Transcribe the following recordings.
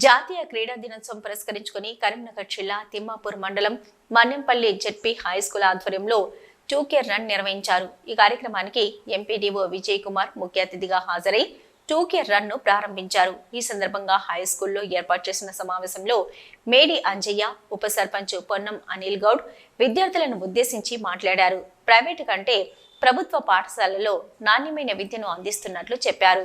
జాతీయ క్రీడా దినోత్సవం పురస్కరించుకుని కరీంనగర్ జిల్లా తిమ్మాపూర్ మండలం మన్నెంపల్లి జెడ్పీ హై స్కూల్ ఆధ్వర్యంలో టూకే రన్ నిర్వహించారు. ఈ కార్యక్రమానికి ఎంపీడీఓ విజయ్ కుమార్ ముఖ్య అతిథిగా హాజరై టూకే రన్ను ప్రారంభించారు. ఈ సందర్భంగా హై స్కూల్లో ఏర్పాటు చేసిన సమావేశంలో మేడి అంజయ్య ఉప సర్పంచ్ పొన్నం అనిల్ గౌడ్ విద్యార్థులను ఉద్దేశించి మాట్లాడారు. ప్రైవేటు కంటే ప్రభుత్వ పాఠశాలలో నాణ్యమైన విద్యను అందిస్తున్నట్లు చెప్పారు.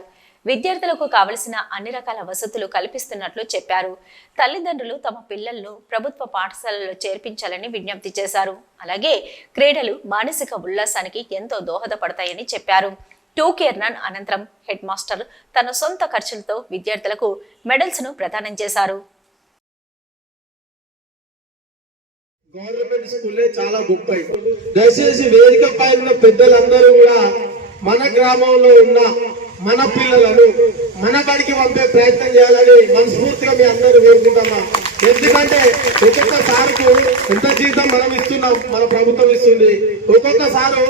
విద్యార్థులకు కావలసిన అన్ని రకాల వసతులు కల్పిస్తున్నట్లు చెప్పారు. తల్లిదండ్రులు తమ పిల్లలను ప్రభుత్వ పాఠశాలలో చేర్పించాలని విజ్ఞప్తి చేశారు. అలాగే క్రీడలు మానసిక ఉల్లాసానికి ఎంతో దోహదపడతాయని చెప్పారు. టూ కేర్ అనంతరం హెడ్ మాస్టర్ తన సొంత ఖర్చులతో విద్యార్థులకు మెడల్స్ను ప్రదానం చేశారు. గవర్నమెంట్ స్కూల్లే చాలా గొప్ప దయచేసి వేదిక పైన పెద్దలందరూ కూడా మన గ్రామంలో ఉన్న మన పిల్లలను మన బడికి పంపే ప్రయత్నం చేయాలని మనస్ఫూర్తిగా మీ అందరూ వేడుకుంటామా ఎందుకంటే ఒక్కొక్క సార్కు ఎంత జీతం మనం ఇస్తున్నాం మన ప్రభుత్వం ఇస్తుంది. ఒక్కొక్కసారు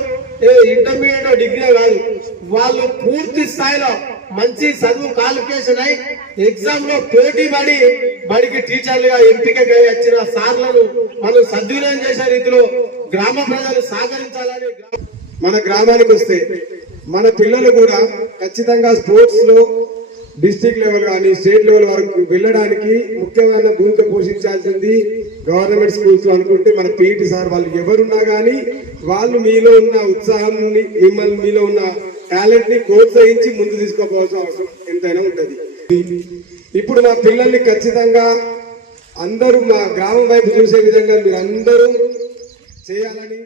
ఏ ఇంటర్మీడియట్ డిగ్రీ కాదు వాళ్ళు పూర్తి స్థాయిలో మంచి చదువు క్వాలిఫికేషన్ అయి ఎగ్జామ్లో పోటీ పడి బడికి టీచర్లుగా ఎంపిక వచ్చిన సార్లను మనం సద్వినియోగం చేసే రీతిలో గ్రామ ప్రజలు సహకరించాలని మన గ్రామానికి వస్తే మన పిల్లలు కూడా ఖచ్చితంగా స్పోర్ట్స్లో డిస్టిక్ లెవెల్ కానీ స్టేట్ లెవెల్ వరకు వెళ్ళడానికి ముఖ్యమైన భూమిక పోషించాల్సింది గవర్నమెంట్ స్కూల్స్లో అనుకుంటే మన పీఈటీ సార్ వాళ్ళు ఎవరున్నా కానీ వాళ్ళు మీలో ఉన్న ఉత్సాహాన్ని మిమ్మల్ని మీలో ఉన్న టాలెంట్ని ప్రోత్సహించి ముందు తీసుకోవాల్సిన అవసరం ఎంతైనా ఉంటుంది. ఇప్పుడు మా పిల్లల్ని ఖచ్చితంగా అందరూ మా గ్రామం వైపు చూసే విధంగా మీరు అందరూ చేయాలని